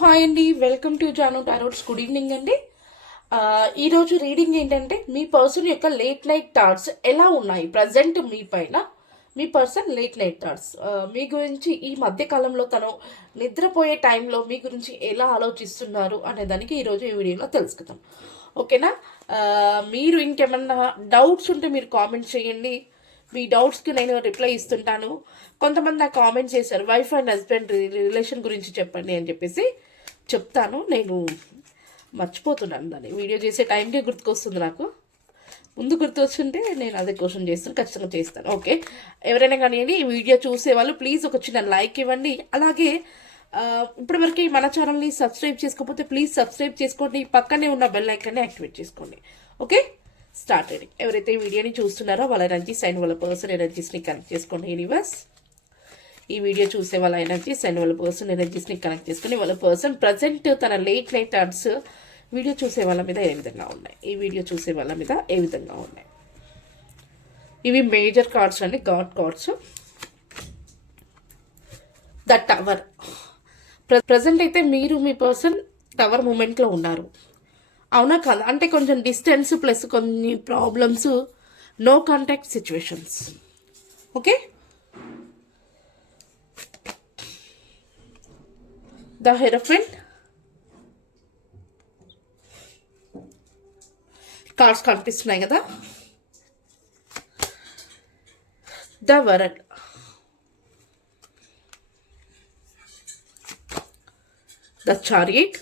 Hi అండి. Welcome to Janu tarots. Good evening అండి. ఈరోజు రీడింగ్ ఏంటంటే మీ పర్సన్ యొక్క లేట్ నైట్ థాట్స్ ఎలా ఉన్నాయి? ప్రజెంట్ మీ పైన మీ పర్సన్ లేట్ నైట్ థాట్స్. మీ గురించి ఈ మధ్య కాలంలో తను నిద్రపోయే టైంలో మీ గురించి ఎలా ఆలోచిస్తున్నారు అనే దానికి ఈరోజు ఈ వీడియోలో తెలుసుకుందాం. ఓకేనా? మీరు ఇంకేమన్నా డౌట్స్ ఉంటే మీరు కామెంట్ చేయండి. మీ డౌట్స్కి నేను రిప్లై ఇస్తుంటాను. కొంతమంది నాకు కామెంట్ చేశారు వైఫ్ అండ్ హస్బెండ్ రిలేషన్ గురించి చెప్పండి అని చెప్పేసి. చెప్తాను నేను మర్చిపోతున్నాను దాన్ని. వీడియో చేసే టైంకే గుర్తుకొస్తుంది నాకు. ముందు గుర్తొచ్చుంటే నేను అదే క్వశ్చన్ చేస్తాను ఖచ్చితంగా చేస్తాను. ఓకే ఎవరైనా కానీ ఈ వీడియో చూసే వాళ్ళు ప్లీజ్ ఒక చిన్న లైక్ ఇవ్వండి. అలాగే ఇప్పటివరకు మన ఛానల్ని సబ్స్క్రైబ్ చేసుకోకపోతే ప్లీజ్ సబ్స్క్రైబ్ చేసుకోండి. పక్కనే ఉన్న బెల్ ఐకాన్ని యాక్టివేట్ చేసుకోండి. ఓకే స్టార్ట్ అయ్యి ఎవరైతే ఈ వీడియోని చూస్తున్నారో వాళ్ళ ఎనర్జీస్ అండ్ వాళ్ళ పర్సన్ ఎనర్జీస్ని కనెక్ట్ చేసుకోండి యూనివర్స్ ఈ వీడియో చూసే వాళ్ళ ఎనర్జీస్ అండ్ వాళ్ళ పర్సన్ ఎనర్జీస్ని కనెక్ట్ చేసుకుని వాళ్ళ పర్సన్ ప్రజెంట్ తన లేట్ నైట్ థాట్స్ వీడియో చూసే వాళ్ళ మీద ఏ విధంగా ఉన్నాయి? ఈ వీడియో చూసే వాళ్ళ మీద ఏ విధంగా ఉన్నాయి? ఇవి మేజర్ కార్డ్స్ అండి. God cards the tower present అయితే మీరు మీ పర్సన్ టవర్ మూమెంట్లో ఉన్నారు. అవునా కదా? అంటే కొంచెం డిస్టెన్స్ ప్లస్ కొన్ని problems no contact situations okay the hierophant cards కనిపిస్తున్నాయి కదా ద వరల్డ్ ద చారియట్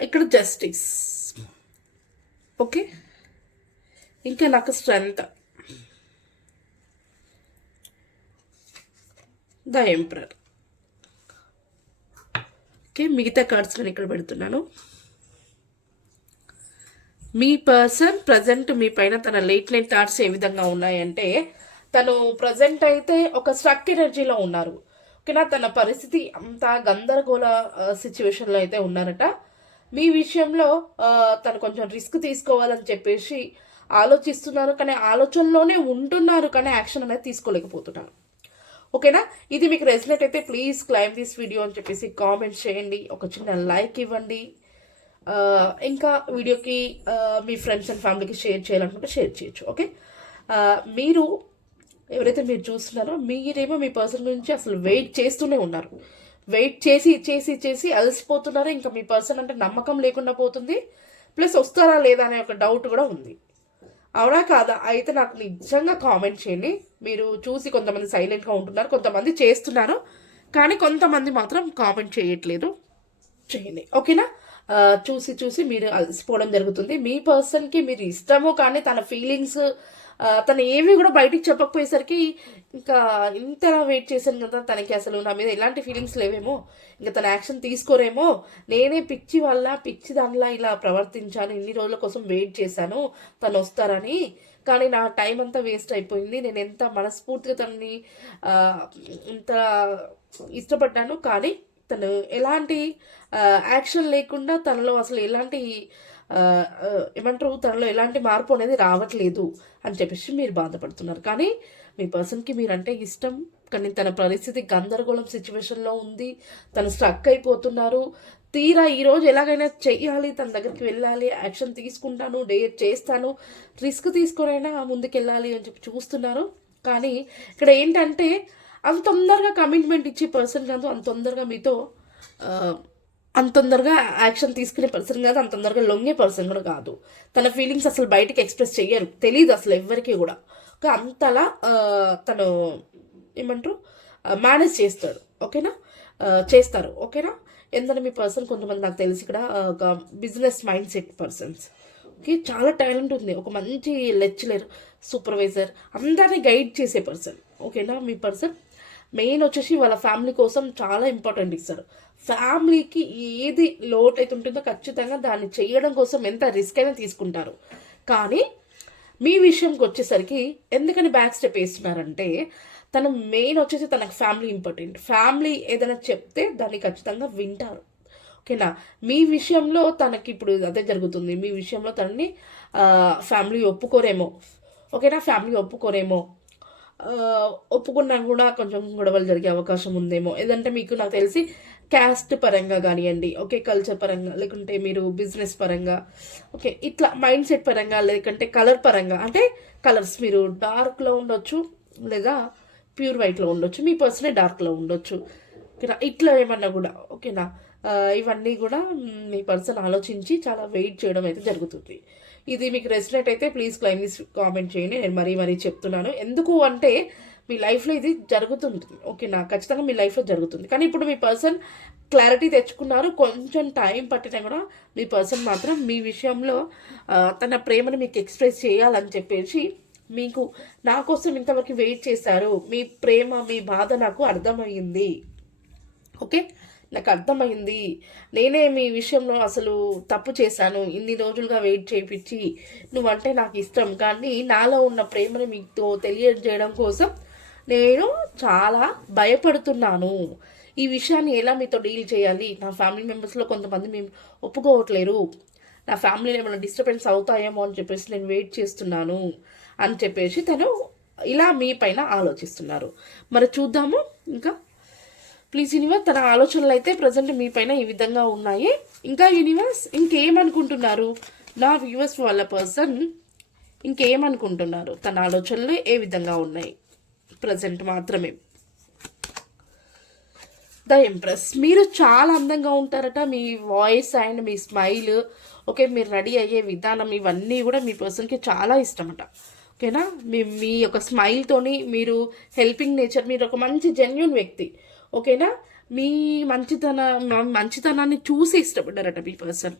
ఇక్కడ జస్టిస్ ఓకే ఇంకా నాకు స్ట్రెంగ్త్ ద ఎంప్రర్. ఓకే మిగతా కార్డ్స్ నేను ఇక్కడ పెడుతున్నాను. మీ పర్సన్ ప్రజెంట్ మీ పైన తన లేట్ నైట్ థాట్స్ ఏ విధంగా ఉన్నాయంటే తను ప్రజెంట్ అయితే ఒక స్ట్రక్ ఎనర్జీలో ఉన్నారు. ఓకేనా? తన పరిస్థితి అంత గందరగోళ సిచ్యువేషన్లో అయితే ఉన్నారట. మీ విషయంలో తను కొంచెం రిస్క్ తీసుకోవాలని చెప్పేసి ఆలోచిస్తున్నారు కానీ ఆలోచనలోనే ఉంటున్నారు కానీ యాక్షన్ అనేది తీసుకోలేకపోతున్నారు. ఓకేనా? ఇది మీకు రెసినేట్ అయితే ప్లీజ్ క్లైమ్ దిస్ వీడియో అని చెప్పేసి కామెంట్ చేయండి. ఒక చిన్న లైక్ ఇవ్వండి. ఇంకా వీడియోకి మీ ఫ్రెండ్స్ అండ్ ఫ్యామిలీకి షేర్ చేయాలనుకుంటే షేర్ చేయొచ్చు. ఓకే? మీరు ఎవరైతే మీరు చూస్తున్నారో మీరేమో మీ పర్సన్ గురించి అసలు వెయిట్ చేస్తూనే ఉన్నారు. వెయిట్ చేసి చేసి చేసి అలసిపోతున్నారు. ఇంకా మీ పర్సన్ అంటే నమ్మకం లేకుండా పోతుంది. ప్లస్ వస్తారా లేదా అనే ఒక డౌట్ కూడా ఉంది. అవునా కాదా? అయితే నాకు నిజంగా కామెంట్ చేయండి. మీరు చూసి కొంతమంది సైలెంట్గా ఉంటున్నారు కొంతమంది చేస్తున్నారు కానీ కొంతమంది మాత్రం కామెంట్ చేయట్లేదు. చేయండి. ఓకేనా? చూసి చూసి మీరు అలసిపోవడం జరుగుతుంది. మీ పర్సన్కి మీరు ఇష్టము కానీ తన ఫీలింగ్స్ తను ఏమీ కూడా బయటికి చెప్పకపోయేసరికి ఇంకా ఇంత వెయిట్ చేశాను కదా తనకి అసలు నా మీద ఎలాంటి ఫీలింగ్స్ లేవేమో ఇంకా తన యాక్షన్ తీసుకోరేమో నేనే పిచ్చి వల్ల పిచ్చి దానిలా ఇలా ప్రవర్తించాను ఇన్ని రోజుల కోసం వెయిట్ చేశాను తను వస్తారని. కానీ నా టైం అంతా వేస్ట్ అయిపోయింది. నేను ఎంత మనస్ఫూర్తిగా తనని ఇంత ఇష్టపడ్డాను కానీ తను ఎలాంటి యాక్షన్ లేకుండా తనలో అసలు ఎలాంటి ఏమంటారు తనలో ఎలాంటి మార్పు అనేది రావట్లేదు అని చెప్పేసి మీరు బాధపడుతున్నారు. కానీ మీ పర్సన్కి మీరంటే ఇష్టం. కానీ తన పరిస్థితి గందరగోళం సిచ్యువేషన్లో ఉంది. తను స్ట్రక్ అయిపోతున్నారు. తీరా ఈరోజు ఎలాగైనా చెయ్యాలి తన దగ్గరికి వెళ్ళాలి యాక్షన్ తీసుకుంటాను డే చేస్తాను రిస్క్ తీసుకునైనా ముందుకెళ్ళాలి అని చెప్పి చూస్తున్నారు. కానీ ఇక్కడ ఏంటంటే అంత తొందరగా కమిట్మెంట్ ఇచ్చే పర్సన్ కాదు అంత తొందరగా మీతో అంత తొందరగా యాక్షన్ తీసుకునే పర్సన్ కాదు అంత తొందరగా లొంగే పర్సన్ కూడా కాదు. తన ఫీలింగ్స్ అసలు బయటికి ఎక్స్ప్రెస్ చేయరు తెలియదు అసలు ఎవ్వరికీ కూడా. ఒక అంతలా తను ఏమంటారు? మేనేజ్ చేస్తాడు. ఓకేనా? చేస్తారు. ఓకేనా? ఎందుకంటే మీ పర్సన్ కొంతమంది నాకు తెలిసి ఇక్కడ ఒక business mindset persons okay చాలా టాలెంట్ ఉంది. ఒక మంచి లెక్చరర్ సూపర్వైజర్ అందరినీ గైడ్ చేసే పర్సన్. ఓకేనా? మీ పర్సన్ మెయిన్ వచ్చేసి వాళ్ళ ఫ్యామిలీ కోసం చాలా ఇంపార్టెంట్ ఇస్తారు. ఫ్యామిలీకి ఏది లోటు అయితే ఉంటుందో ఖచ్చితంగా దాన్ని చేయడం కోసం ఎంత రిస్క్ అయినా తీసుకుంటారు. కానీ మీ విషయంకి వచ్చేసరికి ఎందుకని బ్యాక్ స్టెప్ వేస్తున్నారంటే తన మెయిన్ వచ్చేసి తనకు ఫ్యామిలీ ఇంపార్టెంట్. ఫ్యామిలీ ఏదైనా చెప్తే దాన్ని ఖచ్చితంగా వింటారు. ఓకేనా? మీ విషయంలో తనకి ఇప్పుడు అదే జరుగుతుంది. మీ విషయంలో తనని ఫ్యామిలీ ఒప్పుకోరేమో. ఓకేనా? ఫ్యామిలీ ఒప్పుకోరేమో. ఒప్పుకున్నా కూడా కొంచెం గొడవలు జరిగే అవకాశం ఉందేమో. ఏదంటే మీకు నాకు తెలిసి క్యాస్ట్ పరంగా కానివ్వండి ఓకే కల్చర్ పరంగా లేకుంటే మీరు బిజినెస్ పరంగా ఓకే ఇట్లా మైండ్ సెట్ పరంగా లేకుంటే కలర్ పరంగా అంటే కలర్స్ మీరు డార్క్లో ఉండొచ్చు లేదా ప్యూర్ వైట్లో ఉండొచ్చు మీ పర్సనే డార్క్లో ఉండొచ్చు. ఓకేనా? ఇట్లా ఏమన్నా కూడా ఓకేనా? ఇవన్నీ కూడా మీ పర్సన్ ఆలోచించి చాలా వెయిట్ చేయడం అయితే జరుగుతుంది. ఇది మీకు రెసిలేట్ అయితే ప్లీజ్ క్లైమ్స్ కామెంట్ చేయండి. నేను మరీ మరీ చెప్తున్నాను. ఎందుకు అంటే మీ లైఫ్లో ఇది జరుగుతుంది ఓకేనా ఖచ్చితంగా మీ లైఫ్లో జరుగుతుంది. కానీ ఇప్పుడు మీ పర్సన్ క్లారిటీ తెచ్చుకున్నారు. కొంచెం టైం పట్టినా కూడా మీ పర్సన్ మాత్రం మీ విషయంలో తన ప్రేమను మీకు ఎక్స్ప్రెస్ చేయాలని చెప్పేసి మీకు నా కోసం ఇంతవరకు వెయిట్ చేశారు. మీ ప్రేమ మీ బాధ నాకు అర్థమయ్యింది. ఓకే నాకు అర్థమైంది. నేనే మీ విషయంలో అసలు తప్పు చేశాను. ఇన్ని రోజులుగా వెయిట్ చేయించి నువ్వంటే నాకు ఇష్టం. కానీ నాలో ఉన్న ప్రేమను మీతో తెలియజేయడం కోసం నేను చాలా భయపడుతున్నాను. ఈ విషయాన్ని ఎలా మీతో డీల్ చేయాలి? నా ఫ్యామిలీ మెంబర్స్లో కొంతమంది మేము ఒప్పుకోవట్లేరు. నా ఫ్యామిలీలో ఏమైనా డిస్టర్బెన్స్ అవుతాయేమో అని చెప్పేసి నేను వెయిట్ చేస్తున్నాను అని చెప్పేసి తను ఇలా మీ పైన ఆలోచిస్తున్నారు. మరి చూద్దాము. ఇంకా ప్లీజ్ యూనివర్స్ తన ఆలోచనలు అయితే ప్రజెంట్ మీ పైన ఈ విధంగా ఉన్నాయి. ఇంకా యూనివర్స్ ఇంకేమనుకుంటున్నారు? నా వ్యూవర్స్ వాళ్ళ పర్సన్ ఇంకేమనుకుంటున్నారు? తన ఆలోచనలు ఏ విధంగా ఉన్నాయి? ప్రజెంట్ మాత్రమే. ద ఎంప్రెస్ మీరు చాలా అందంగా ఉంటారట. మీ వాయిస్ అండ్ మీ స్మైల్ ఓకే మీరు రెడీ అయ్యే విధానం ఇవన్నీ కూడా మీ పర్సన్కి చాలా ఇష్టమట. ఓకేనా? మీ మీ యొక్క స్మైల్తోని మీరు హెల్పింగ్ నేచర్ మీరు ఒక మంచి జెన్యున్ వ్యక్తి. ఓకేనా? మీ మంచితన మంచితనాన్ని చూసి ఇష్టపడ్డారట మీ పర్సన్.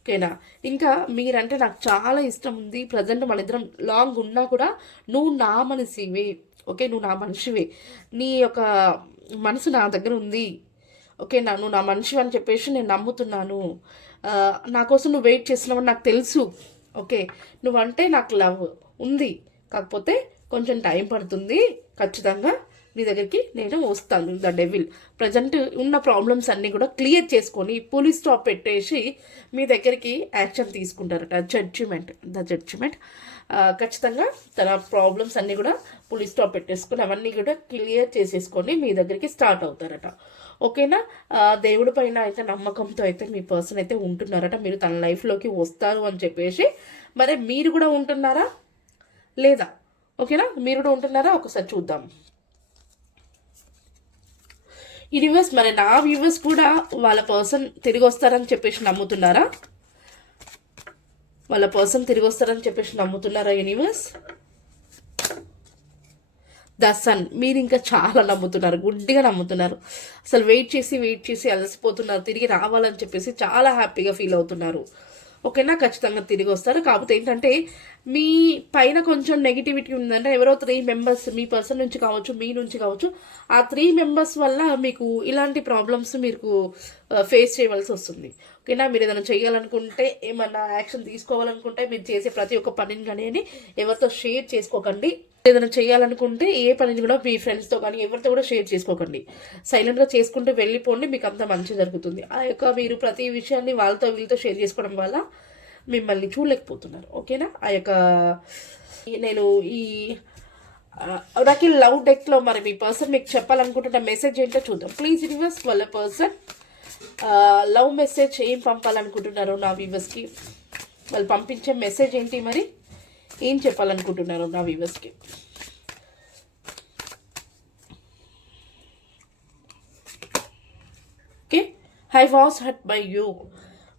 ఓకేనా? ఇంకా మీరంటే నాకు చాలా ఇష్టం ఉంది. ప్రజెంట్ మన ఇద్దరం లాంగ్ ఉన్నా కూడా నువ్వు నా మనిషివే ఓకే? నువ్వు నా మనిషివే. నీ యొక్క మనసు నా దగ్గర ఉంది. ఓకే నా నువ్వు నా మనిషి అని చెప్పేసి నేను నమ్ముతున్నాను. నా కోసం నువ్వు వెయిట్ చేస్తున్నావు నాకు తెలుసు. ఓకే? నువ్వంటే నాకు లవ్ ఉంది. కాకపోతే కొంచెం టైం పడుతుంది. ఖచ్చితంగా నీ దగ్గరికి నేను వస్తాను ద డెవిల్. ప్రజెంట్ ఉన్న ప్రాబ్లమ్స్ అన్నీ కూడా క్లియర్ చేసుకొని పోలీస్ స్టాప్ పెట్టేసి మీ దగ్గరికి యాక్షన్ తీసుకుంటారట. Judgement the judgement. ఖచ్చితంగా తన ప్రాబ్లమ్స్ అన్నీ కూడా పోలీస్ స్టాప్ పెట్టేసుకొని అవన్నీ కూడా క్లియర్ చేసేసుకొని మీ దగ్గరికి స్టార్ట్ అవుతారట. ఓకేనా? దేవుడి పైన అయితే నమ్మకంతో అయితే మీ పర్సన్ అయితే ఉంటున్నారట. మీరు తన లైఫ్లోకి వస్తారు అని చెప్పేసి. మరి మీరు కూడా ఉంటున్నారా? లేదా? ఓకేనా? మీరు కూడా ఉంటున్నారా? ఒకసారి చూద్దాం. యూనివర్స్ మరి నా వ్యూవర్స్ కూడా వాళ్ళ పర్సన్ తిరిగి వస్తారని చెప్పేసి నమ్ముతున్నారా? వాళ్ళ పర్సన్ తిరిగి వస్తారని చెప్పేసి నమ్ముతున్నారా యూనివర్స్ ద సన్ మీరు ఇంకా చాలా నమ్ముతున్నారు గుడ్డిగా నమ్ముతున్నారు. అసలు వెయిట్ చేసి వెయిట్ చేసి అలసిపోతున్నారు తిరిగి రావాలని చెప్పేసి చాలా హ్యాపీగా ఫీల్ అవుతున్నారు. ఓకేనా? ఖచ్చితంగా తిరిగి వస్తారు. కాకపోతే ఏంటంటే మీ పైన కొంచెం నెగిటివిటీ ఉందంటే ఎవరో త్రీ మెంబర్స్ మీ పర్సన్ నుంచి కావచ్చు మీ నుంచి కావచ్చు ఆ త్రీ మెంబర్స్ వల్ల మీకు ఇలాంటి ప్రాబ్లమ్స్ మీకు uh, ఫేస్ చేయవలసి వస్తుంది. ఓకేనా? మీరు ఏదైనా చేయాలనుకుంటే ఏమన్నా యాక్షన్ తీసుకోవాలనుకుంటే మీరు చేసే ప్రతి ఒక్క పనిని కానీ ఎవరితో షేర్ చేసుకోకండి. ఏదైనా చేయాలనుకుంటే ఏ పనిని కూడా మీ ఫ్రెండ్స్తో కానీ ఎవరితో కూడా షేర్ చేసుకోకండి. సైలెంట్గా చేసుకుంటూ వెళ్ళిపోండి మీకు అంత మంచి జరుగుతుంది. ఆ యొక్క మీరు ప్రతి విషయాన్ని వాళ్ళతో వీళ్ళతో షేర్ చేసుకోవడం వల్ల మిమ్మల్ని చూడలేకపోతున్నారు. ఓకేనా ఆ యొక్క నేను ఈ నాకు లవ్ డెక్లో మరి మీ పర్సన్ మీకు చెప్పాలనుకుంటున్న మెసేజ్ ఏంటో చూద్దాం. ప్లీజ్ రివర్స్ వాళ్ళ పర్సన్ లవ్ మెసేజ్ ఏం పంపాలనుకుంటున్నారు నా వ్యూవర్స్కి వాళ్ళు పంపించే మెసేజ్ ఏంటి మరి? ఏం చెప్పాలనుకుంటున్నారు నా వ్యూవర్స్కి okay I was hurt by you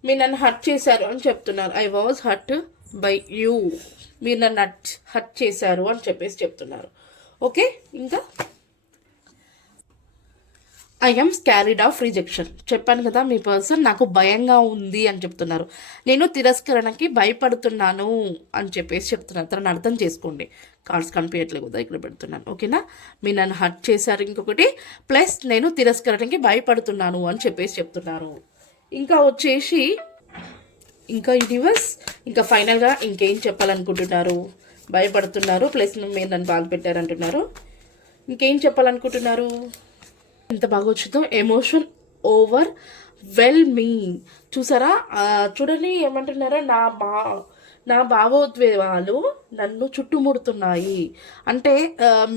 మీరు నన్ను హర్ట్ చేశారు అని చెప్తున్నారు. I was hurt by you మీరు నన్ను హర్ట్ హర్ట్ చేశారు అని చెప్పేసి చెప్తున్నారు. ఓకే ఇంకా? ఐఎమ్ స్కారీడ్ ఆఫ్ రిజెక్షన్ చెప్పాను కదా మీ పర్సన్ నాకు భయంగా ఉంది అని చెప్తున్నారు. నేను తిరస్కరణకి భయపడుతున్నాను అని చెప్పేసి చెప్తున్నారు. తనని అర్థం చేసుకోండి. కార్డ్స్ కనిపించట్లేదు కదా ఇక్కడ పెడుతున్నాను. ఓకేనా మీరు నన్ను హర్ట్ చేశారు ఇంకొకటి. ప్లస్ నేను తిరస్కరణకి భయపడుతున్నాను అని చెప్పేసి చెప్తున్నారు. ఇంకా వచ్చేసి ఇంకా యూనివర్స్ ఇంకా ఫైనల్గా ఇంకేం చెప్పాలనుకుంటున్నారు? భయపడుతున్నారు. ప్లస్ మీరు నన్ను బాధ పెట్టారంటున్నారు. ఇంకేం చెప్పాలనుకుంటున్నారు? ఎంత బాగా వచ్చిందో. ఎమోషన్ ఓవర్ వెల్ మీ చూసారా చూడండి ఏమంటున్నారో? నా బా నా భావోద్వేగాలు నన్ను చుట్టుముడుతున్నాయి. అంటే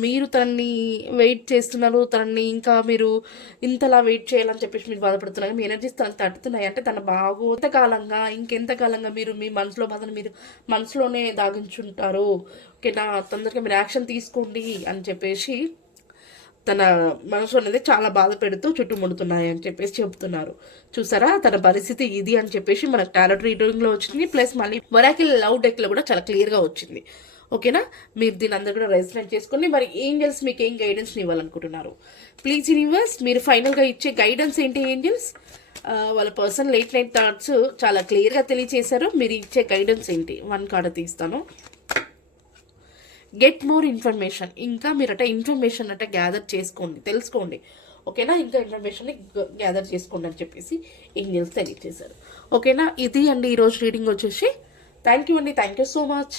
మీరు తనని వెయిట్ చేస్తున్నారు తనని ఇంకా మీరు ఇంతలా వెయిట్ చేయాలని చెప్పేసి మీరు బాధపడుతున్నారు. మీ ఎనర్జీస్ తనకు తట్టుతున్నాయి. అంటే తన బాగో ఇంకెంతకాలంగా మీరు మీ మనసులో బాధను మీరు మనసులోనే దాగించుంటారు. ఓకేనా? తొందరగా మీరు యాక్షన్ తీసుకోండి అని చెప్పేసి తన మనసు అనేది చాలా బాధ పెడుతూ చుట్టుముడుతున్నాయి అని చెప్పేసి చెబుతున్నారు చూసారా? తన పరిస్థితి ఇది అని చెప్పేసి మనకు టాలెంట్ రీడింగ్లో వచ్చింది. ప్లస్ మళ్ళీ వరాకిల్ లవ్ డెక్లో కూడా చాలా క్లియర్గా వచ్చింది. ఓకేనా? మీరు దీని అందరూ కూడా రెసిడెంట్ చేసుకుని మరి ఏంజల్స్ మీకు ఏం గైడెన్స్ ఇవ్వాలనుకుంటున్నారు? ప్లీజ్ యూనివర్స్ మీరు ఫైనల్గా ఇచ్చే గైడెన్స్ ఏంటి ఏంజల్స్? వాళ్ళ పర్సన్ లేట్ నైట్ థాట్స్ చాలా క్లియర్గా తెలియచేశారు. మీరు ఇచ్చే గైడెన్స్ ఏంటి? వన్ కాడ తీస్తాను. గెట్ మోర్ ఇన్ఫర్మేషన్ ఇంకా మీరు అట ఇన్ఫర్మేషన్ అట గ్యాదర్ చేసుకోండి తెలుసుకోండి. ఓకేనా? ఇంకా ఇన్ఫర్మేషన్ని గ్యాదర్ చేసుకోండి అని చెప్పేసి ఏంజల్స్ తెలియజేశారు ఓకేనా? ఇది అండి ఈరోజు రీడింగ్ వచ్చేసి. థ్యాంక్ యూ అండి. Thank you so much